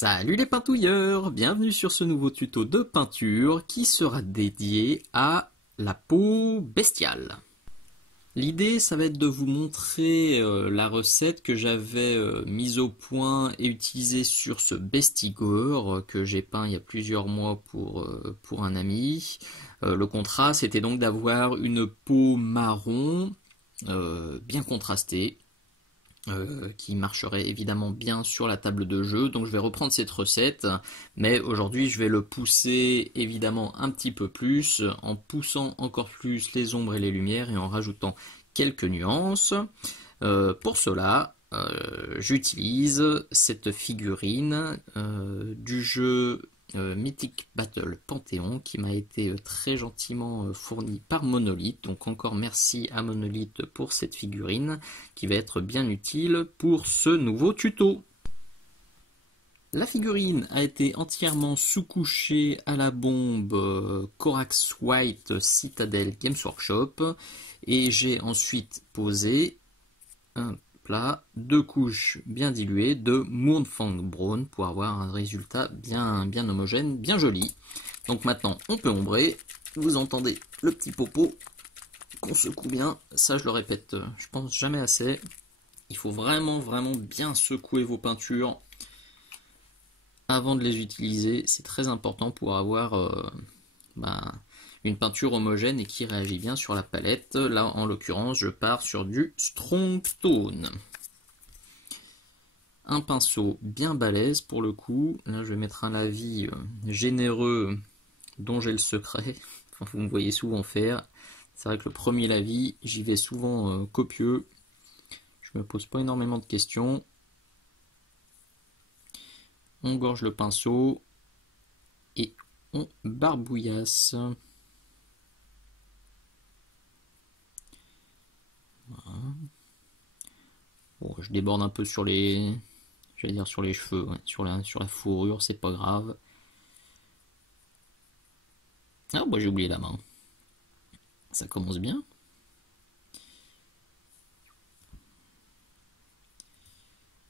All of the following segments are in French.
Salut les peintouilleurs, bienvenue sur ce nouveau tuto de peinture qui sera dédié à la peau bestiale. L'idée, ça va être de vous montrer la recette que j'avais mise au point et utilisée sur ce bestigore que j'ai peint il y a plusieurs mois pour un ami. Le contrat, c'était donc d'avoir une peau marron bien contrastée. Qui marcherait évidemment bien sur la table de jeu. Donc je vais reprendre cette recette, mais aujourd'hui je vais le pousser évidemment un petit peu plus, en poussant encore plus les ombres et les lumières et en rajoutant quelques nuances. Pour cela, j'utilise cette figurine du jeu Mythic Battle Panthéon qui m'a été très gentiment fournie par Monolith. Donc encore merci à Monolith pour cette figurine qui va être bien utile pour ce nouveau tuto. La figurine a été entièrement sous-couchée à la bombe Corax White Citadel Games Workshop et j'ai ensuite posé un deux couches bien diluées de Moonfang Brown pour avoir un résultat bien homogène, bien joli. Donc maintenant on peut ombrer, vous entendez le petit popo qu'on secoue bien, ça je le répète, je pense jamais assez. Il faut vraiment bien secouer vos peintures avant de les utiliser, c'est très important pour avoir une peinture homogène et qui réagit bien sur la palette. Là en l'occurrence je pars sur du Strong Tone. Un pinceau bien balèze pour le coup. Là je vais mettre un lavis généreux dont j'ai le secret. Enfin, vous me voyez souvent faire. C'est vrai que le premier lavis, j'y vais souvent copieux. Je me pose pas énormément de questions. On gorge le pinceau et on barbouillasse. Voilà. Bon, je déborde un peu sur les, j'allais dire sur les cheveux, ouais. sur la fourrure, c'est pas grave. Ah bah j'ai oublié la main. Ça commence bien.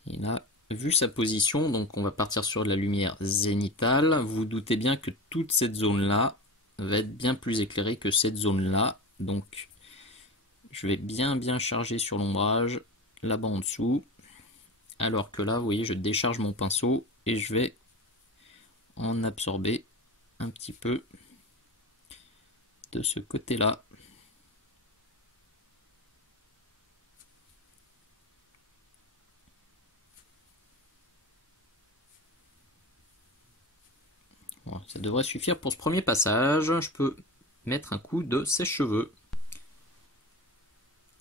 Et là, vu sa position, donc on va partir sur la lumière zénitale. Vous doutez bien que toute cette zone-là va être bien plus éclairée que cette zone-là. Donc je vais bien charger sur l'ombrage, là-bas en dessous. Alors que là, vous voyez, je décharge mon pinceau et je vais en absorber un petit peu de ce côté-là. Voilà, ça devrait suffire pour ce premier passage. Je peux mettre un coup de sèche-cheveux.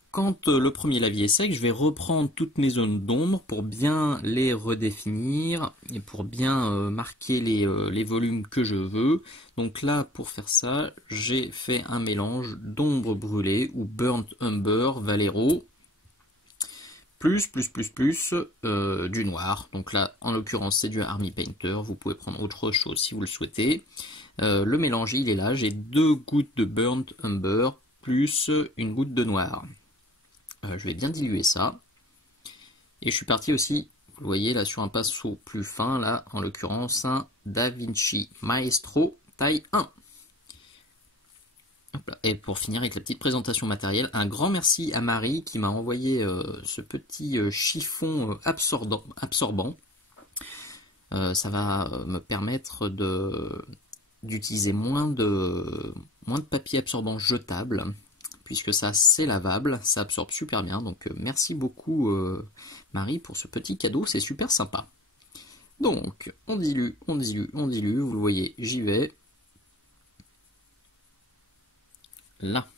Quand le premier lavis est sec, je vais reprendre toutes mes zones d'ombre pour bien les redéfinir et pour bien marquer les volumes que je veux. Donc là, pour faire ça, j'ai fait un mélange d'ombre brûlée ou Burnt Umber Valero plus du noir. Donc là, en l'occurrence, c'est du Army Painter. Vous pouvez prendre autre chose si vous le souhaitez. Le mélange, il est là. J'ai 2 gouttes de Burnt Umber plus une goutte de noir. Je vais bien diluer ça. Et je suis parti aussi, vous le voyez là sur un pinceau plus fin, là en l'occurrence un Da Vinci Maestro taille 1. Et pour finir avec la petite présentation matérielle, un grand merci à Marie qui m'a envoyé ce petit chiffon absorbant. Ça va me permettre d'utiliser moins de papier absorbant jetable, puisque ça c'est lavable, ça absorbe super bien. Donc merci beaucoup Marie pour ce petit cadeau, c'est super sympa. Donc on dilue, vous le voyez, j'y vais. Là,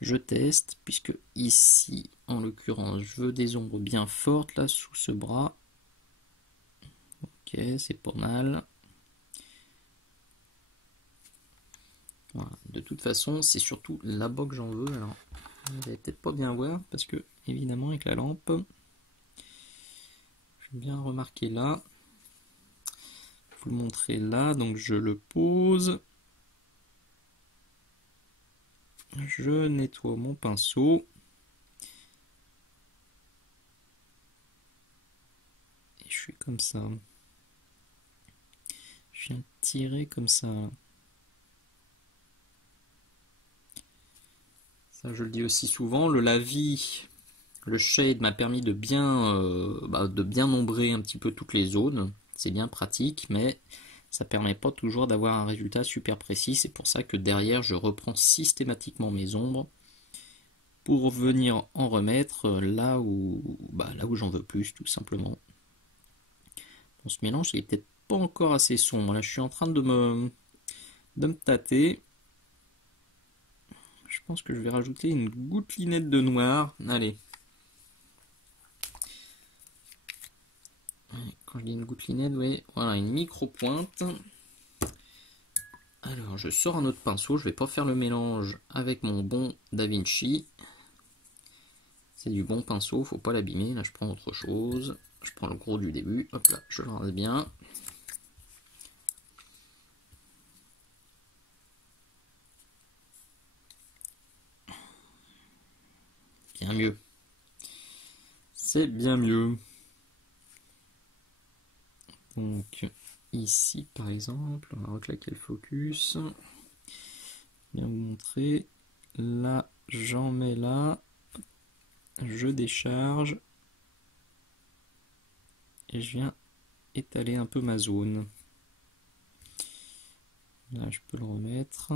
je teste, puisque ici, en l'occurrence, je veux des ombres bien fortes, là, sous ce bras. Ok, c'est pas mal. Voilà. De toute façon, c'est surtout là-bas que j'en veux. Alors, vous n'allez peut-être pas bien voir, parce que, évidemment, avec la lampe, je vais bien remarquer là. Vous le montrer là, donc je le pose. Je nettoie mon pinceau. Et je suis comme ça. Je viens tirer comme ça. Ça, je le dis aussi souvent, le lavis, le shade m'a permis de bien ombrer un petit peu toutes les zones. C'est bien pratique, mais ça permet pas toujours d'avoir un résultat super précis. C'est pour ça que derrière, je reprends systématiquement mes ombres pour venir en remettre là où j'en veux plus, tout simplement. Bon, ce mélange, il est peut-être pas encore assez sombre. Là, je suis en train de me tâter. Je pense que je vais rajouter une gouttelinette de noir. Allez. Quand je dis une gouttelinette, oui, voilà, une micro-pointe. Alors, je sors un autre pinceau. Je vais pas faire le mélange avec mon bon Da Vinci. C'est du bon pinceau, faut pas l'abîmer. Là, je prends autre chose. Je prends le gros du début. Hop là, je le rase bien. Bien mieux. C'est bien mieux. Donc, ici, par exemple, on va reclaquer le focus. Bien vous montrer. Là, j'en mets là. Je décharge. Et je viens étaler un peu ma zone. Là, je peux le remettre.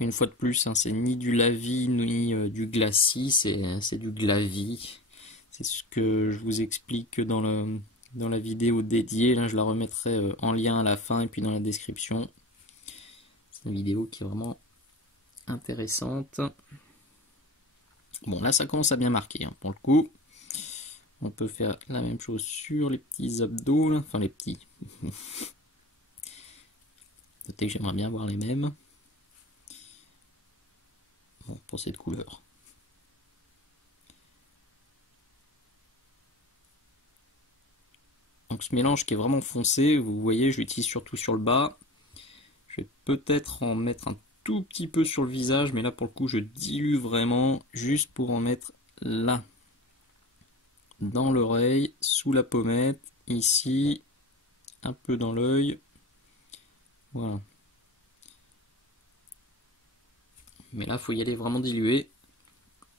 Une fois de plus, hein, c'est ni du lavis ni du glacis, c'est du glavis. C'est ce que je vous explique dans la vidéo dédiée. Là, je la remettrai en lien à la fin et puis dans la description. C'est une vidéo qui est vraiment intéressante. Bon, là, ça commence à bien marquer, hein, pour le coup. On peut faire la même chose sur les petits abdos, là. Enfin les petits. Notez que j'aimerais bien voir les mêmes. Bon, pour cette couleur. Donc ce mélange qui est vraiment foncé, vous voyez, je l'utilise surtout sur le bas. Je vais peut-être en mettre un tout petit peu sur le visage, mais là pour le coup je dilue vraiment, juste pour en mettre là. Dans l'oreille, sous la pommette, ici, un peu dans l'œil. Voilà. Mais là, il faut y aller vraiment diluer.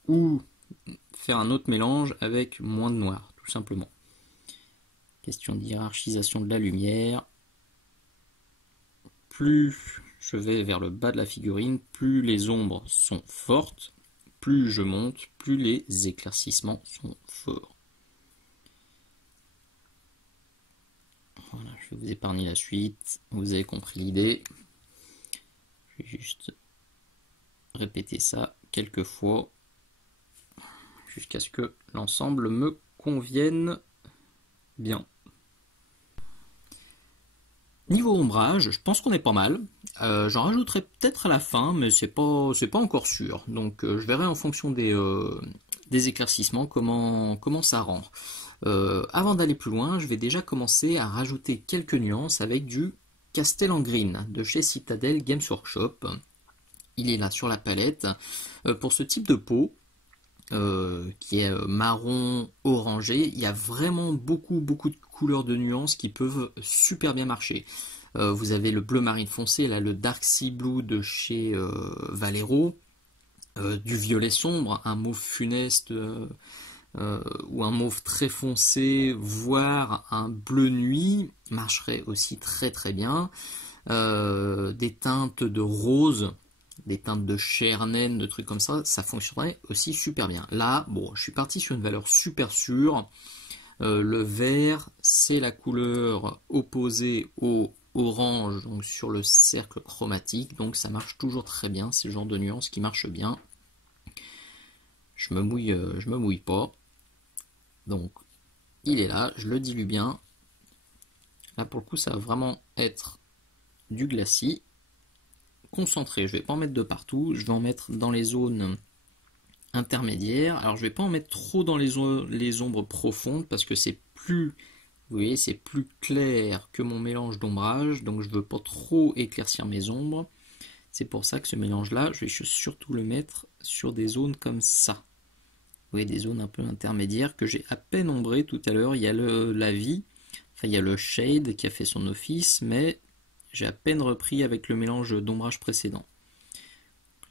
Ou faire un autre mélange avec moins de noir, tout simplement. Question d'hiérarchisation de la lumière. Plus je vais vers le bas de la figurine, plus les ombres sont fortes. Plus je monte, plus les éclaircissements sont forts. Voilà, je vais vous épargner la suite. Vous avez compris l'idée. Je vais juste répéter ça quelques fois jusqu'à ce que l'ensemble me convienne bien. Niveau ombrage, je pense qu'on est pas mal. J'en rajouterai peut-être à la fin, mais c'est pas encore sûr. Donc je verrai en fonction des éclaircissements comment ça rend. Avant d'aller plus loin, je vais déjà commencer à rajouter quelques nuances avec du Castel en Green de chez Citadel Games Workshop. Il est là sur la palette. Pour ce type de peau, qui est marron orangé, il y a vraiment beaucoup de couleurs de nuances qui peuvent super bien marcher. Vous avez le bleu marine foncé, là le Dark Sea Blue de chez Valero, du violet sombre, un mauve funeste ou un mauve très foncé, voire un bleu nuit marcherait aussi très bien. Des teintes de rose, des teintes de chair naine, de trucs comme ça fonctionnerait aussi super bien. Là, bon, je suis parti sur une valeur super sûre. Le vert, c'est la couleur opposée au orange, donc sur le cercle chromatique, donc ça marche toujours très bien, c'est le genre de nuance qui marche bien. Je me mouille pas. Donc, il est là, je le dilue bien. Là, pour le coup, ça va vraiment être du glacis concentré. Je vais pas en mettre de partout, je vais en mettre dans les zones intermédiaires. Alors, je vais pas en mettre trop dans les ombres profondes parce que c'est plus, vous voyez, c'est plus clair que mon mélange d'ombrage. Donc, je veux pas trop éclaircir mes ombres. C'est pour ça que ce mélange-là, je vais surtout le mettre sur des zones comme ça. Vous voyez, des zones un peu intermédiaires que j'ai à peine ombrées tout à l'heure. Il y a la vie. Enfin, il y a le shade qui a fait son office, mais j'ai à peine repris avec le mélange d'ombrage précédent.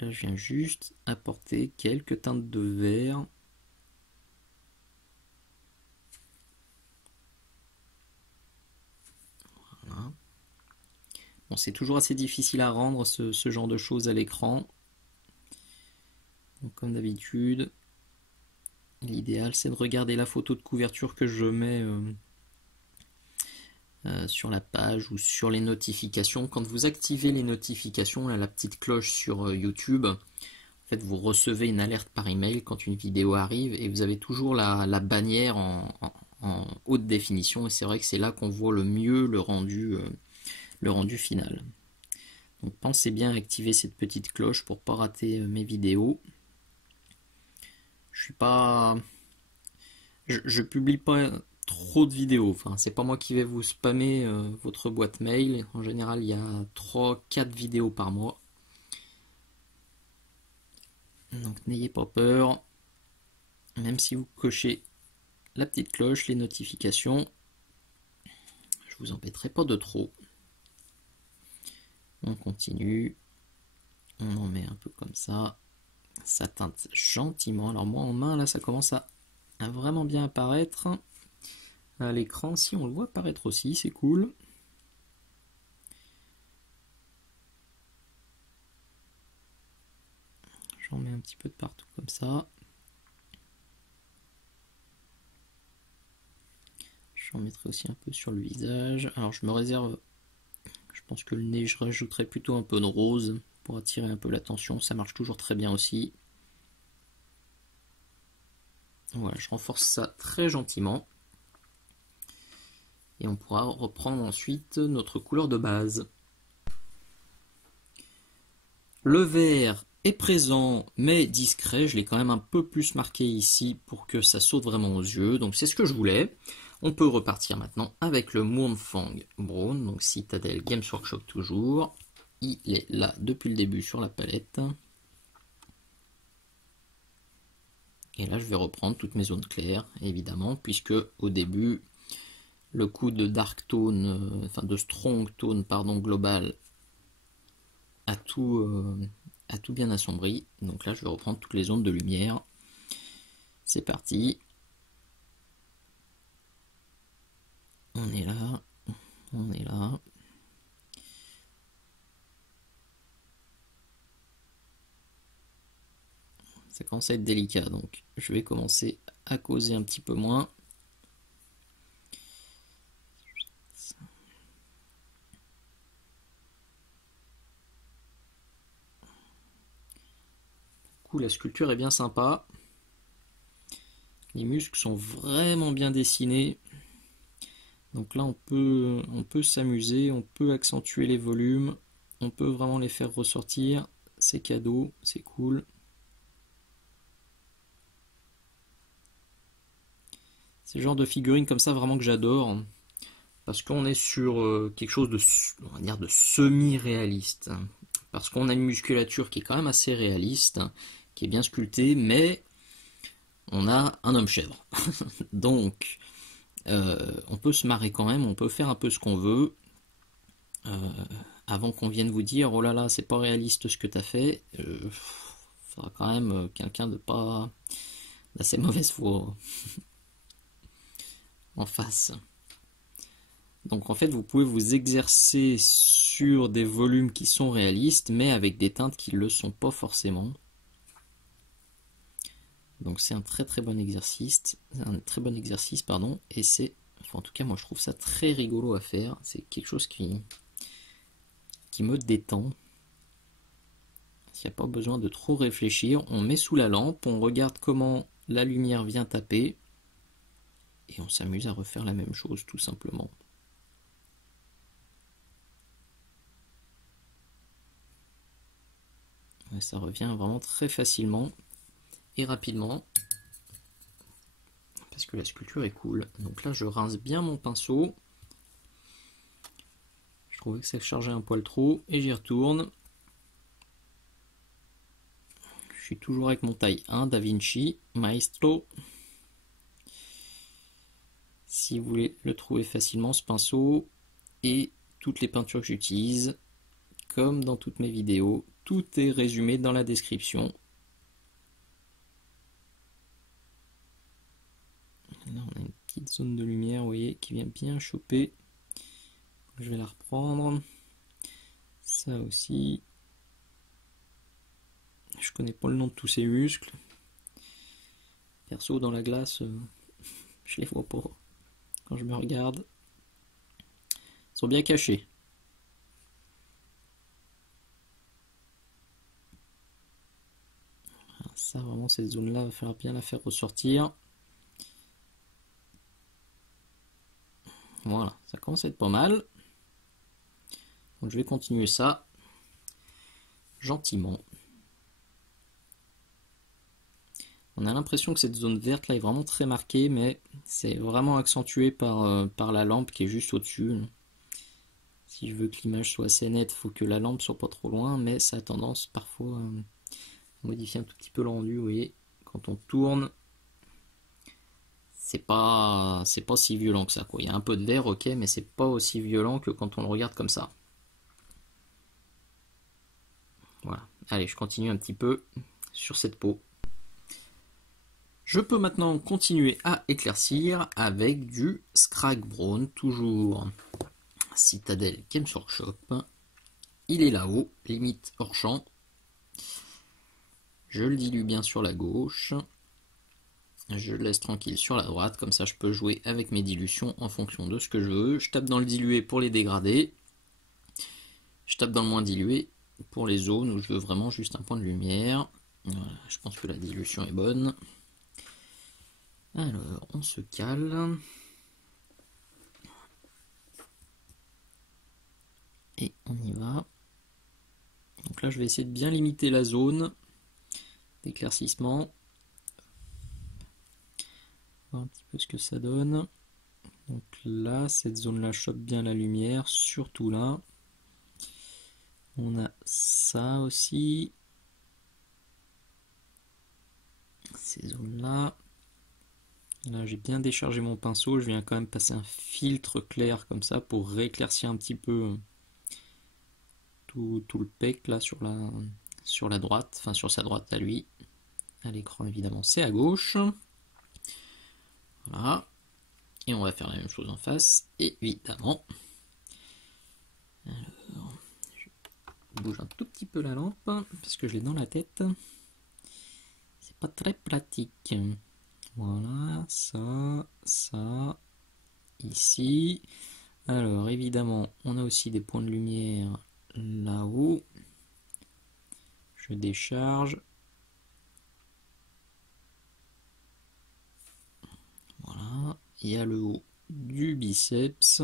Là, je viens juste apporter quelques teintes de vert. Voilà. Bon, c'est toujours assez difficile à rendre ce genre de choses à l'écran. Donc, comme d'habitude, l'idéal c'est de regarder la photo de couverture que je mets sur la page ou sur les notifications. Quand vous activez les notifications, là, la petite cloche sur YouTube, en fait, vous recevez une alerte par email quand une vidéo arrive et vous avez toujours la bannière en haute définition et c'est vrai que c'est là qu'on voit le mieux le rendu final. Donc pensez bien à activer cette petite cloche pour pas rater mes vidéos. Je publie pas trop de vidéos, enfin c'est pas moi qui vais vous spammer votre boîte mail. En général il y a 3-4 vidéos par mois. Donc n'ayez pas peur, même si vous cochez la petite cloche, les notifications, je vous embêterai pas de trop. On continue, on en met un peu comme ça, ça teinte gentiment. Alors moi en main là ça commence à vraiment bien apparaître. À l'écran, si on le voit apparaître aussi, c'est cool. J'en mets un petit peu de partout comme ça. J'en mettrai aussi un peu sur le visage. Alors je me réserve, je pense que le nez, je rajouterai plutôt un peu de rose pour attirer un peu l'attention. Ça marche toujours très bien aussi. Voilà, je renforce ça très gentiment. Et on pourra reprendre ensuite notre couleur de base. Le vert est présent mais discret, je l'ai quand même un peu plus marqué ici pour que ça saute vraiment aux yeux, donc c'est ce que je voulais. On peut repartir maintenant avec le Moonfang Brown, donc Citadel Games Workshop toujours. Il est là depuis le début sur la palette. Et là je vais reprendre toutes mes zones claires, évidemment, puisque au début, le coup de Dark Tone, enfin de Strong Tone, pardon, global, a tout bien assombri. Donc là je vais reprendre toutes les zones de lumière. C'est parti. On est là. On est là. Ça commence à être délicat, donc je vais commencer à causer un petit peu moins. Du coup, la sculpture est bien sympa. Les muscles sont vraiment bien dessinés. Donc là, on peut s'amuser, on peut accentuer les volumes, on peut vraiment les faire ressortir. C'est cadeau, c'est cool. C'est le genre de figurines comme ça vraiment que j'adore. Parce qu'on est sur quelque chose de, on va dire, de semi-réaliste. Parce qu'on a une musculature qui est quand même assez réaliste, qui est bien sculptée, mais on a un homme chèvre. Donc, on peut se marrer quand même, on peut faire un peu ce qu'on veut. Avant qu'on vienne vous dire, oh là là, c'est pas réaliste ce que t'as fait, faudra quand même quelqu'un de pas d'assez mauvaise foi en face. Donc en fait, vous pouvez vous exercer sur des volumes qui sont réalistes, mais avec des teintes qui ne le sont pas forcément. Donc c'est un très bon exercice, pardon, et c'est, enfin, en tout cas moi je trouve ça très rigolo à faire. C'est quelque chose qui me détend. Il n'y a pas besoin de trop réfléchir. On met sous la lampe, on regarde comment la lumière vient taper, et on s'amuse à refaire la même chose tout simplement. Ça revient vraiment très facilement et rapidement parce que la sculpture est cool. Donc là je rince bien mon pinceau. Je trouvais que ça chargeait un poil trop et j'y retourne. Je suis toujours avec mon taille 1 Da Vinci Maestro. si vous voulez le trouver facilement, ce pinceau, et toutes les peintures que j'utilise, comme dans toutes mes vidéos, tout est résumé dans la description. Là on a une petite zone de lumière, vous voyez, qui vient bien choper. Je vais la reprendre. Ça aussi. Je connais pas le nom de tous ces muscles. Perso, dans la glace, je les vois pas. Quand je me regarde, ils sont bien cachés. Ça, vraiment, cette zone-là, va falloir bien la faire ressortir. Voilà, ça commence à être pas mal. Donc je vais continuer ça gentiment. On a l'impression que cette zone verte là est vraiment très marquée, mais c'est vraiment accentué par la lampe qui est juste au-dessus. Si je veux que l'image soit assez nette, il faut que la lampe soit pas trop loin, mais ça a tendance parfois à modifier un tout petit peu le rendu. Vous voyez, quand on tourne, c'est pas si violent que ça, quoi. Il y a un peu de vert, ok, mais c'est pas aussi violent que quand on le regarde comme ça. Voilà. Allez, je continue un petit peu sur cette peau. Je peux maintenant continuer à éclaircir avec du Scrag Brown, toujours Citadel Games Workshop. Il est là-haut, limite hors champ. Je le dilue bien sur la gauche. Je le laisse tranquille sur la droite, comme ça je peux jouer avec mes dilutions en fonction de ce que je veux. Je tape dans le dilué pour les dégradés. Je tape dans le moins dilué pour les zones où je veux vraiment juste un point de lumière. Voilà, je pense que la dilution est bonne. Alors, on se cale. Et on y va. Donc là, je vais essayer de bien limiter la zone d'éclaircissement. Voir un petit peu ce que ça donne. Donc là, cette zone-là chope bien la lumière, surtout là. On a ça aussi. Ces zones-là. Là, j'ai bien déchargé mon pinceau. Je viens quand même passer un filtre clair comme ça pour rééclaircir un petit peu tout le pec là sur la droite, enfin sur sa droite à lui. À l'écran évidemment c'est à gauche. Voilà. Et on va faire la même chose en face, évidemment. Alors, je bouge un tout petit peu la lampe parce que je l'ai dans la tête. C'est pas très pratique. Voilà, ça, ici. Alors évidemment, on a aussi des points de lumière là-haut. Je décharge. Voilà, il y a le haut du biceps.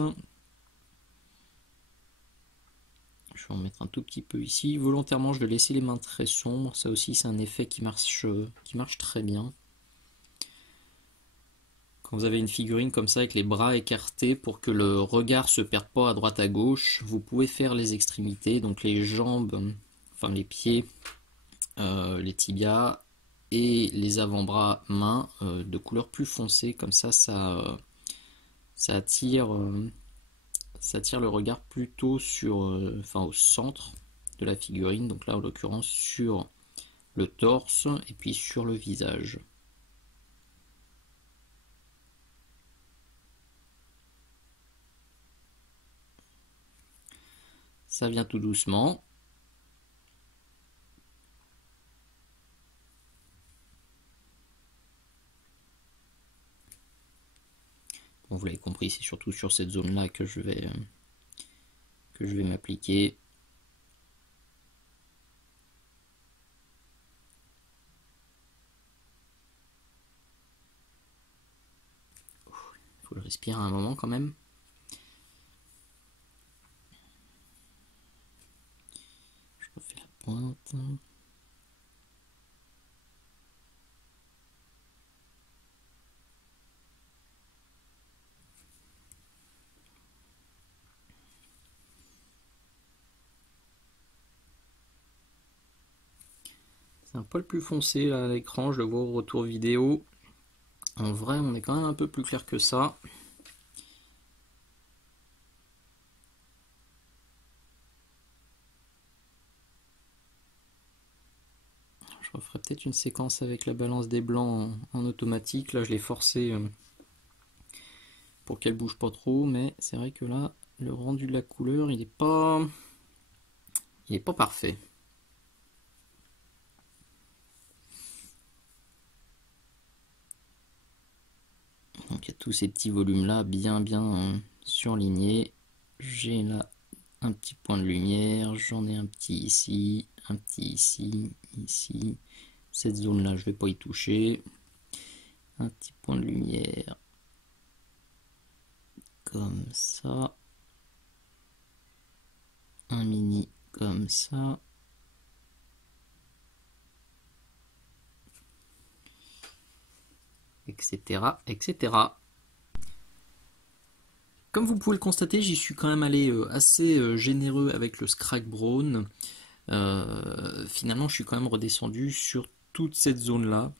Je vais en mettre un tout petit peu ici. Volontairement, je vais laisser les mains très sombres. Ça aussi, c'est un effet qui marche très bien. Quand vous avez une figurine comme ça avec les bras écartés pour que le regard se perde pas à droite à gauche, vous pouvez faire les extrémités, donc les jambes, enfin les pieds, les tibias et les avant-bras mains de couleur plus foncée, comme ça attire le regard plutôt sur, au centre de la figurine, donc là en l'occurrence sur le torse et puis sur le visage. Ça vient tout doucement. Bon, vous l'avez compris, c'est surtout sur cette zone-là que je vais m'appliquer. Il faut le respirer un moment quand même. Je refais la pointe. C'est un poil plus foncé là, à l'écran, je le vois au retour vidéo. En vrai, on est quand même un peu plus clair que ça. Je referai peut-être une séquence avec la balance des blancs en automatique. Là, je l'ai forcé pour qu'elle bouge pas trop, mais c'est vrai que là, le rendu de la couleur, il est pas parfait. Donc il y a tous ces petits volumes là bien surlignés. J'ai là un petit point de lumière, j'en ai un petit ici, un petit ici, ici. Cette zone là je vais pas y toucher. Un petit point de lumière comme ça. Un mini comme ça. Etc. etc. Comme vous pouvez le constater, j'y suis quand même allé assez généreux avec le Scrag Brown. Finalement, je suis quand même redescendu sur toute cette zone-là.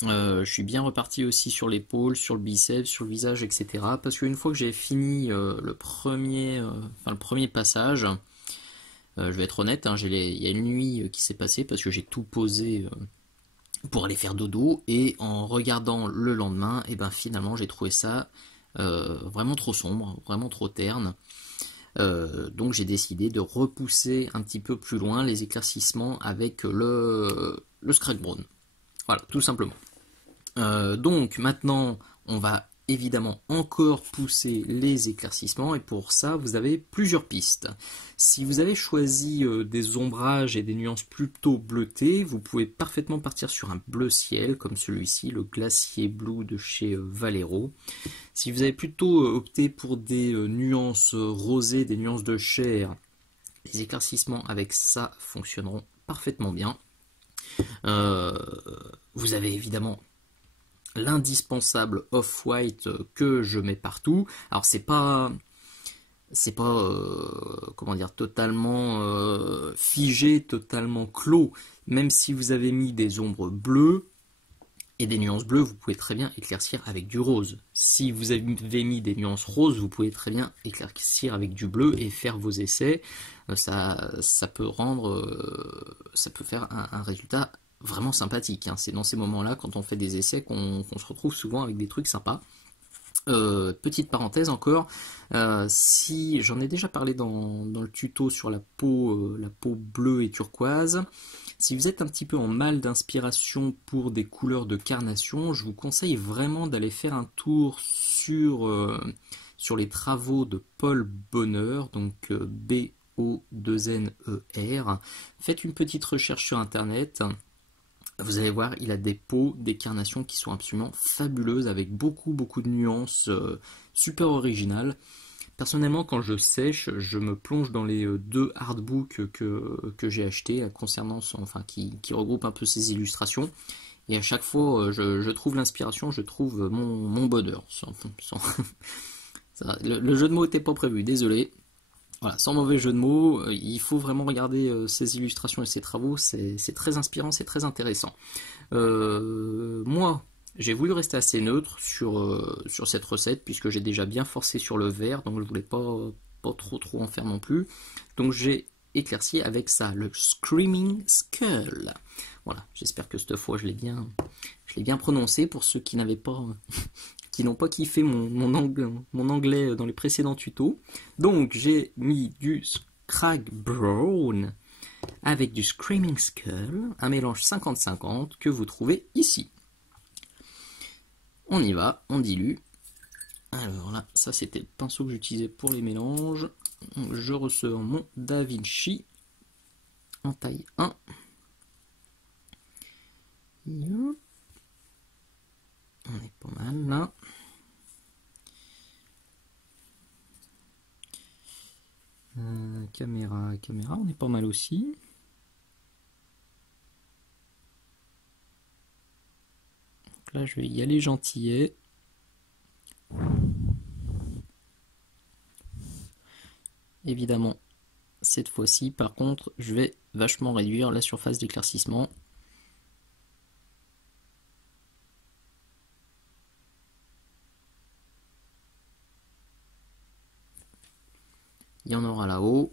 Je suis bien reparti aussi sur l'épaule, sur le biceps, sur le visage, etc. Parce qu'une fois que j'ai fini le premier passage, je vais être honnête, hein, il y a une nuit qui s'est passée parce que j'ai tout posé pour aller faire dodo, et en regardant le lendemain, et ben finalement j'ai trouvé ça vraiment trop sombre, vraiment trop terne. Donc j'ai décidé de repousser un petit peu plus loin les éclaircissements avec le Scrag Brown. Voilà, tout simplement. Donc maintenant, on va évidemment encore pousser les éclaircissements, et pour ça, vous avez plusieurs pistes. Si vous avez choisi des ombrages et des nuances plutôt bleutées, vous pouvez parfaitement partir sur un bleu ciel, comme celui-ci, le Glacier Blue de chez Vallejo. Si vous avez plutôt opté pour des nuances rosées, des nuances de chair, les éclaircissements avec ça fonctionneront parfaitement bien. Vous avez évidemment l'indispensable off-white que je mets partout. Alors c'est pas comment dire, totalement figé, totalement clos. Même si vous avez mis des ombres bleues et des nuances bleues, vous pouvez très bien éclaircir avec du rose. Si vous avez mis des nuances roses, vous pouvez très bien éclaircir avec du bleu et faire vos essais. Ça peut faire un résultat vraiment sympathique, hein. C'est dans ces moments-là, quand on fait des essais, qu'on se retrouve souvent avec des trucs sympas. Petite parenthèse encore, si j'en ai déjà parlé dans le tuto sur la peau bleue et turquoise, si vous êtes un petit peu en mal d'inspiration pour des couleurs de carnation, je vous conseille vraiment d'aller faire un tour sur les travaux de Paul Bonheur, donc B-O-2-N-E-R. Faites une petite recherche sur internet. Vous allez voir, il a des peaux, des carnations qui sont absolument fabuleuses, avec beaucoup de nuances super originales. Personnellement, quand je sèche, je me plonge dans les deux artbooks que j'ai achetés concernant qui regroupent un peu ces illustrations. Et à chaque fois, je trouve l'inspiration, je trouve mon bonheur. Le jeu de mots n'était pas prévu, désolé. Voilà, sans mauvais jeu de mots, il faut vraiment regarder ces illustrations et ces travaux, c'est très inspirant, c'est très intéressant. Moi, j'ai voulu rester assez neutre sur cette recette, puisque j'ai déjà bien forcé sur le vert, donc je voulais pas trop en faire non plus. Donc j'ai éclairci avec ça, le Screaming Skull. Voilà, j'espère que cette fois je l'ai bien prononcé pour ceux qui n'avaient pas... qui n'ont pas kiffé mon anglais dans les précédents tutos. Donc j'ai mis du Scrag Brown avec du Screaming Skull, un mélange 50-50 que vous trouvez ici. On y va, on dilue. Alors là, ça c'était le pinceau que j'utilisais pour les mélanges. Je ressors mon Da Vinci en taille 1. On est pas mal là. Caméra, on est pas mal aussi. Donc là, je vais y aller gentillet. Évidemment, cette fois-ci, par contre, je vais vachement réduire la surface d'éclaircissement. Il y en aura là-haut.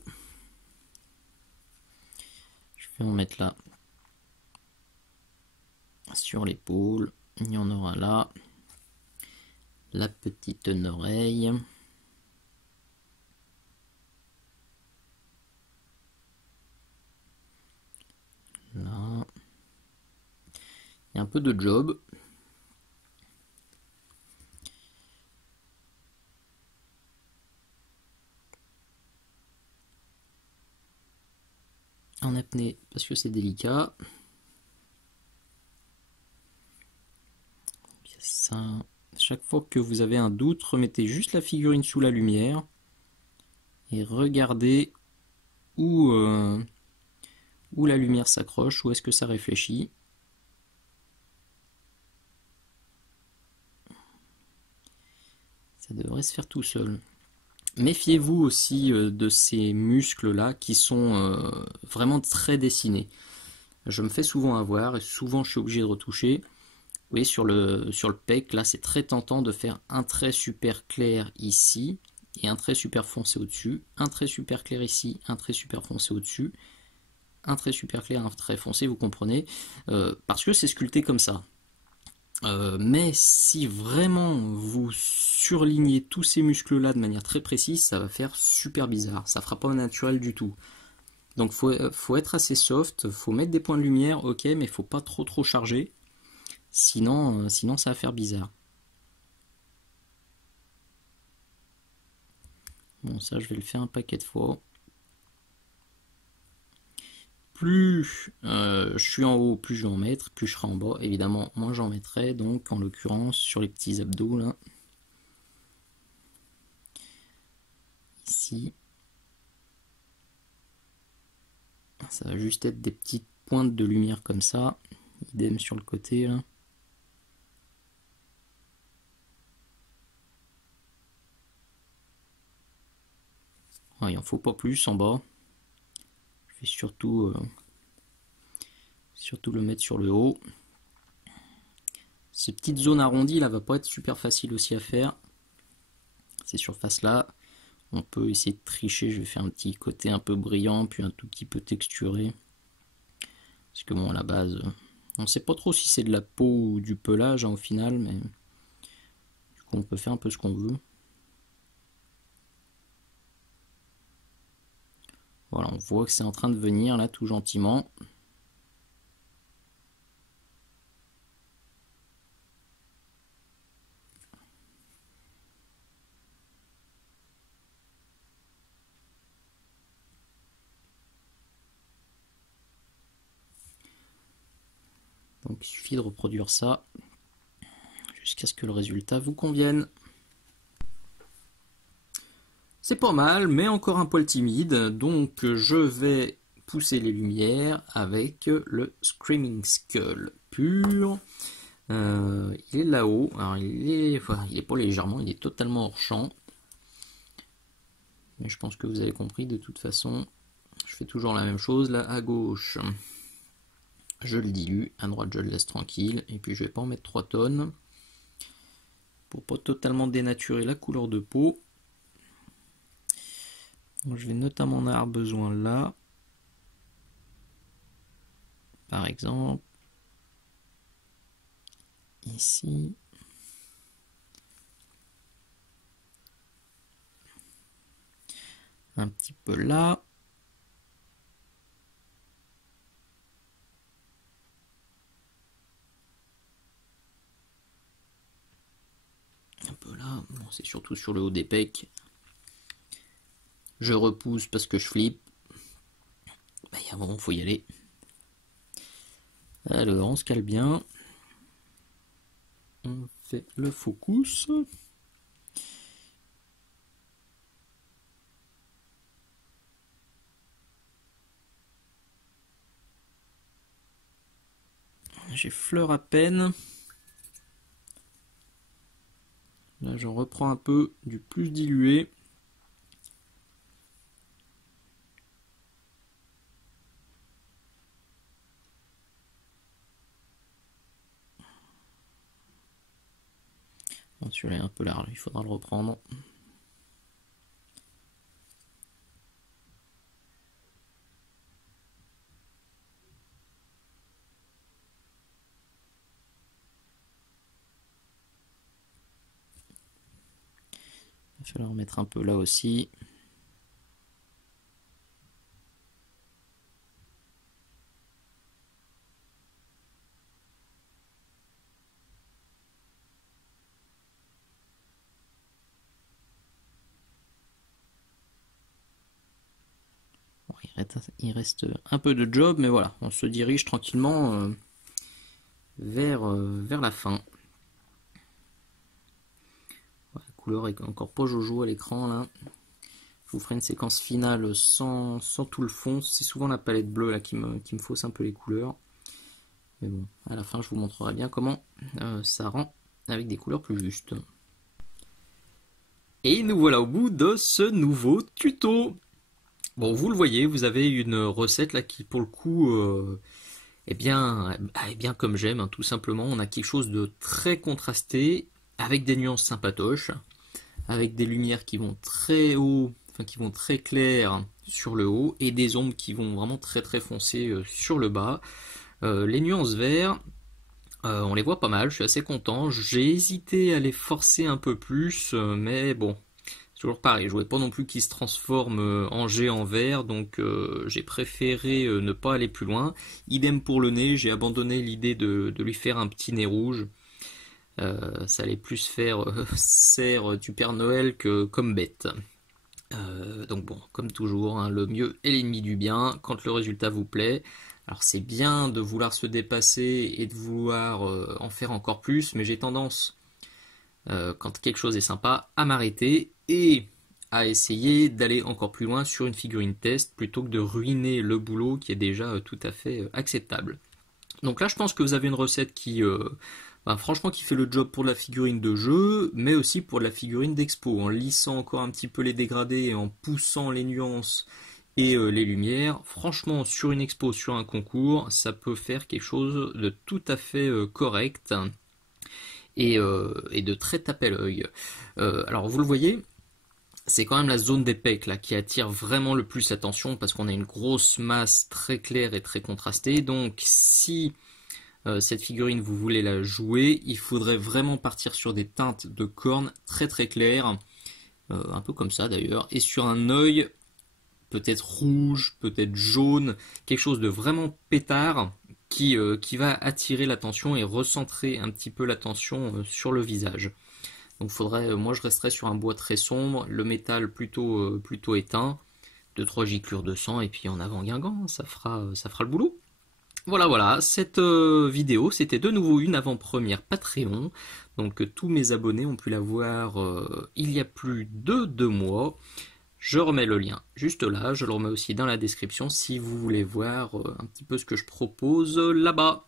Je vais en mettre là sur l'épaule, il y en aura là, la petite oreille. Là. Il y a un peu de job. En apnée, parce que c'est délicat. Ça. Chaque fois que vous avez un doute, remettez juste la figurine sous la lumière et regardez où la lumière s'accroche, où est-ce que ça réfléchit. Ça devrait se faire tout seul. Méfiez-vous aussi de ces muscles-là qui sont vraiment très dessinés. Je me fais souvent avoir et souvent je suis obligé de retoucher. Vous voyez sur le pec, là c'est très tentant de faire un trait super clair ici et un trait super foncé au-dessus, un trait super clair ici, un trait super foncé au-dessus, un trait super clair, un trait foncé, vous comprenez, parce que c'est sculpté comme ça. Mais si vraiment vous surlignez tous ces muscles-là de manière très précise, ça va faire super bizarre, ça fera pas naturel du tout. Donc faut être assez soft, faut mettre des points de lumière, ok, mais faut pas trop charger, sinon ça va faire bizarre. Bon, ça je vais le faire un paquet de fois. Plus je suis en haut, plus je vais en mettre, plus je serai en bas, évidemment moins j'en mettrai, donc en l'occurrence sur les petits abdos là. Ici. Ça va juste être des petites pointes de lumière comme ça. Idem sur le côté là. Ouais, il en faut pas plus en bas. Je vais surtout le mettre sur le haut. Ces petites zones arrondies là va pas être super facile aussi à faire. Ces surfaces là, on peut essayer de tricher. Je vais faire un petit côté un peu brillant, puis un tout petit peu texturé. Parce que bon, à la base, on sait pas trop si c'est de la peau ou du pelage hein, au final, mais du coup on peut faire un peu ce qu'on veut. Voilà, on voit que c'est en train de venir là tout gentiment. Donc il suffit de reproduire ça jusqu'à ce que le résultat vous convienne. C'est pas mal, mais encore un poil timide, donc je vais pousser les lumières avec le Screaming Skull pur. Il est là-haut, alors il est pas légèrement, il est totalement hors champ. Mais je pense que vous avez compris de toute façon. Je fais toujours la même chose, là à gauche. Je le dilue, à droite je le laisse tranquille, et puis je vais pas en mettre 3 tonnes. Pour pas totalement dénaturer la couleur de peau. Donc, je vais notamment en avoir besoin là. Par exemple. Ici. Un petit peu là. Un peu là. Bon, c'est surtout sur le haut des pecs. Je repousse parce que je flippe. Bah, il y a un moment, faut y aller. Alors, on se cale bien. On fait le focus. J'effleure à peine. Là, j'en reprends un peu du plus dilué. Bon, celui-là est un peu large, il faudra le reprendre. Il va falloir mettre un peu là aussi. Bon, il reste un peu de job, mais voilà, on se dirige tranquillement vers la fin. La couleur est encore pas jojo à l'écran là. Je vous ferai une séquence finale sans tout le fond. C'est souvent la palette bleue là qui me fausse un peu les couleurs. Mais bon, à la fin je vous montrerai bien comment ça rend avec des couleurs plus justes. Et nous voilà au bout de ce nouveau tuto. Bon, vous le voyez, vous avez une recette là qui pour le coup est bien comme j'aime, hein, tout simplement. On a quelque chose de très contrasté, avec des nuances sympatoches, avec des lumières qui vont très haut, enfin qui vont très claires sur le haut, et des ombres qui vont vraiment très très foncées sur le bas. Les nuances verts, on les voit pas mal, je suis assez content. J'ai hésité à les forcer un peu plus, mais bon, c'est toujours pareil, je voulais pas non plus qu'il se transforme en jet en vert, donc j'ai préféré ne pas aller plus loin. Idem pour le nez, j'ai abandonné l'idée de lui faire un petit nez rouge. Ça allait plus faire serre du Père Noël que comme bête. Donc bon, comme toujours, hein, le mieux est l'ennemi du bien quand le résultat vous plaît. Alors c'est bien de vouloir se dépasser et de vouloir en faire encore plus, mais j'ai tendance, quand quelque chose est sympa, à m'arrêter et à essayer d'aller encore plus loin sur une figurine test plutôt que de ruiner le boulot qui est déjà tout à fait acceptable. Donc là je pense que vous avez une recette qui franchement qui fait le job pour la figurine de jeu, mais aussi pour la figurine d'expo, en lissant encore un petit peu les dégradés et en poussant les nuances et les lumières. Franchement, sur une expo, sur un concours, ça peut faire quelque chose de tout à fait correct et de très tape à l'œil. Alors vous le voyez, c'est quand même la zone des pecs là qui attire vraiment le plus l'attention parce qu'on a une grosse masse très claire et très contrastée. Donc si cette figurine vous voulez la jouer, il faudrait vraiment partir sur des teintes de cornes très très claires, un peu comme ça d'ailleurs, et sur un œil peut-être rouge, peut-être jaune, quelque chose de vraiment pétard qui va attirer l'attention et recentrer un petit peu l'attention sur le visage. Donc moi je resterais sur un bois très sombre, le métal plutôt éteint, 2-3 giclures de sang et puis en avant Guingamp, ça fera le boulot. Voilà, cette vidéo, c'était de nouveau une avant-première Patreon. Donc tous mes abonnés ont pu la voir il y a plus de 2 mois. Je remets le lien juste là, je le remets aussi dans la description si vous voulez voir un petit peu ce que je propose là-bas.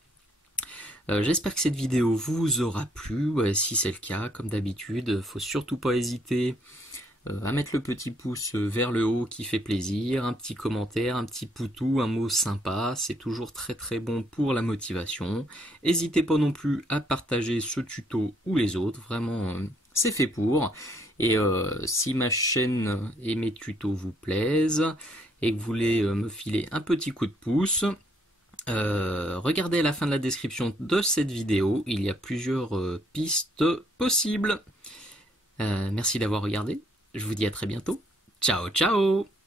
J'espère que cette vidéo vous aura plu. Si c'est le cas, comme d'habitude, faut surtout pas hésiter à mettre le petit pouce vers le haut qui fait plaisir, un petit commentaire, un petit poutou, un mot sympa, c'est toujours très très bon pour la motivation. N'hésitez pas non plus à partager ce tuto ou les autres, vraiment c'est fait pour. Et si ma chaîne et mes tutos vous plaisent et que vous voulez me filer un petit coup de pouce, regardez à la fin de la description de cette vidéo, il y a plusieurs pistes possibles. Merci d'avoir regardé. Je vous dis à très bientôt. Ciao, ciao!